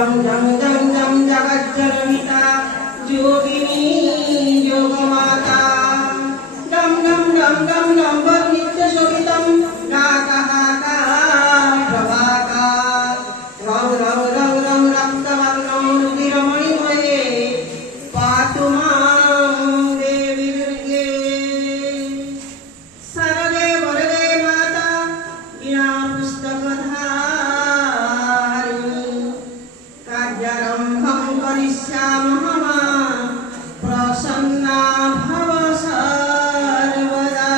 जम जम जम जम जगज्जननिता योगिनी योगमाता गम गम गम गम गम नित्य शोभितम गाता प्रभाका रंग रंग रंग रंग रक्तवर्णम रुधिरमणिमये पातु मां देवी दुर्गे सरदे वरदे माता वीणा पुस्तकधारिणी कार्यारम्भं करिष्यामः प्रसन्ना भव सर्वदा।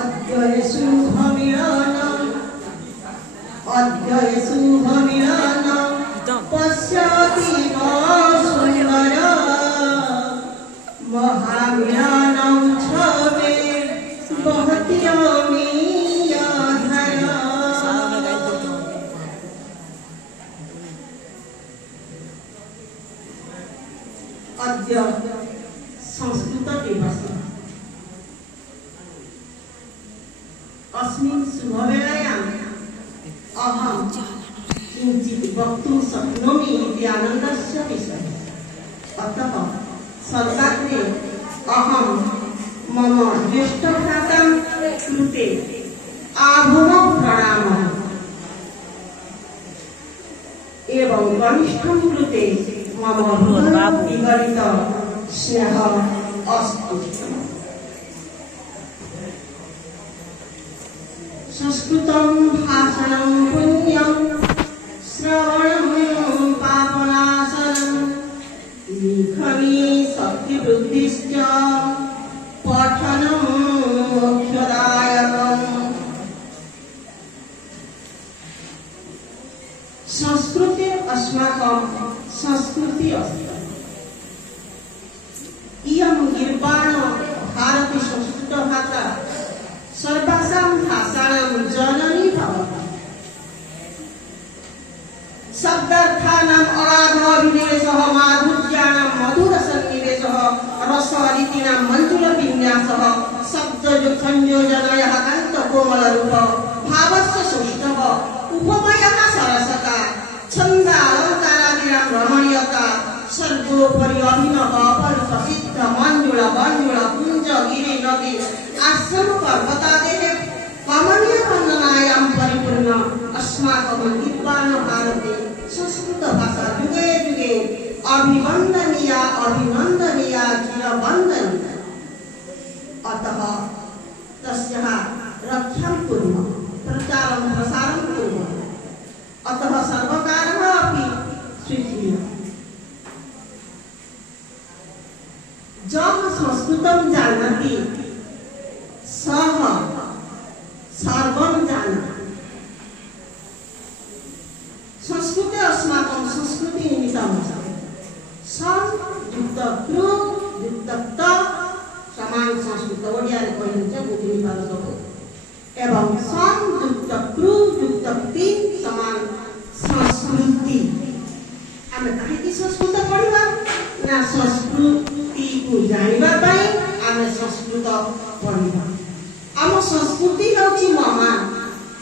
अद्य शुभमिलनं पश्यतीव सुन्दर महामिलनं छवे बहति अमीयधर। अद्य संस्कृत दिवस अस्मिन् शुभवेलायाम् अहं किञ्चित् वक्तुं शक्नोमि इति आनन्दस्य विषयः। अतः सर्वाग्रे अहं मम ज्येष्ठभ्रातां कृते आभूमौ प्रणामः एवं कनिष्ठं कृते मम विगलित स्नेहः अस्तु। संस्कृतं भाषणं पुण्यं श्रवणं पापनाशनं लेखनी शक्तिवृद्धिश्च पठनं मोक्षदायकम्। संस्कृति अस्माकं संस्कृति अस्ति। इयं निर्वाण भारती संस्कृत भाषा सर्वासां भाषाणां जननी भवति। शब्दार्थानाम् अगाधोऽभिनिवेशः माधुर्याणां मधुरसन्निवेशः रसरीतिनां मञ्जुलविन्यासः शब्दसंयोजनयः कान्तकोमलरूप भावस्य सौष्ठवः उपमयः सरसता छन्दालङ्कारादिनां रमणीयता सर्वोपरि अभिनव अपरिप्रसिद्ध मञ्जुल मञ्जुल कुञ्ज गिरि नदी आश्रम पर्वतादेः कमनीय वर्णनायां परिपूर्ण अस्माकं निर्वाण भारते संस्कृत भाषा युगे युगे अभिवन्दनीया अभिनन्दनीया चिरवन्दनीया। अतः तस्याः रक्षां कुर्मः प्रचारं प्रसारं कुर्मः। अतः सर्वकारः अपि स्वीक्रियः। जब संस्कृतं जानाति सः सर्वं जानाति। संस्कृते अस्माकं संस्कृति निमित्तं सं युक्त कृ युक्त त समान संस्कृत ओडिया रे कहिन्छ बुझि पारो सब एवं सं युक्त कृ युक्त ति समान संस्कृति। आमे काहेकि संस्कृत पढिबा ना संस्कृति को जानिबा पई आमे संस्कृत पढिबा। आम संस्कृति हेउछि महान,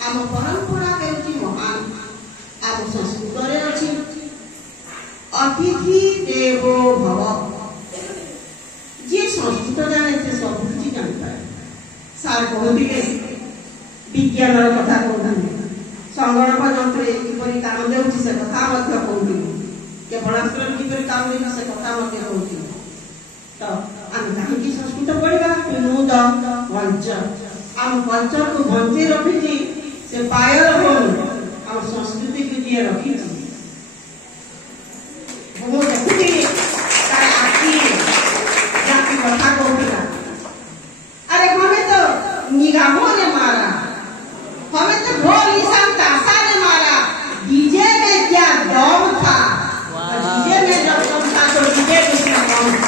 आम परंपरा हेउछि महान। आम संस्कृत रे अछि अतिथि देवो भव। जे संस्कृत जाने से सब कुछ जानि पारे। सार कहथिले विज्ञान कथा कहथिले संगणक यंत्र किपरि काम देउछि से कथा मध्य कहथिले क्षेपणास्त्र किपरि काम देउछि से कथा मध्य कहथिले। तो आम काहेकि संस्कृत पढिबा विनोद कल्चर आम कल्चर को बंचे रखिछि से पायर होनी आम संस्कृति को दिए रखिछि। वो देखुछि तार आखि जाति कथा कहथिला अरे हमें तो निगाहों ने मारा, हमें तो ढोल निशान ताशा ने मारा, डीजे में क्या दम था। डीजे में जब दम था तो डीजे किसका कौन था।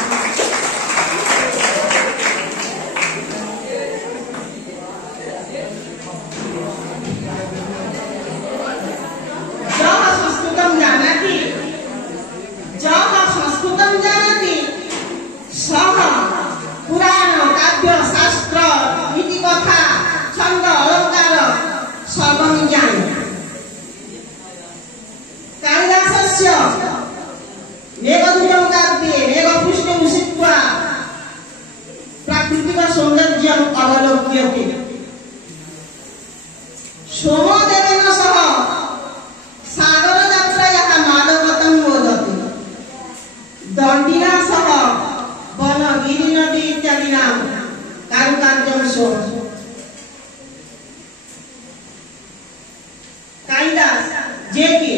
जब संस्कृत सर्वज्ञान कालिदासस्य मेघदूतम काव्ये मेघपृष्ठं उषित्वा प्राकृतिक सौंदर्यम् अवलोक्यते सोमदेवेन सह सागरयात्रायाः मादकतं मोदते दण्डिना सह वन गिरिनदी इत्यादीनां कारुकार्यं शोभते कालिदास जे कि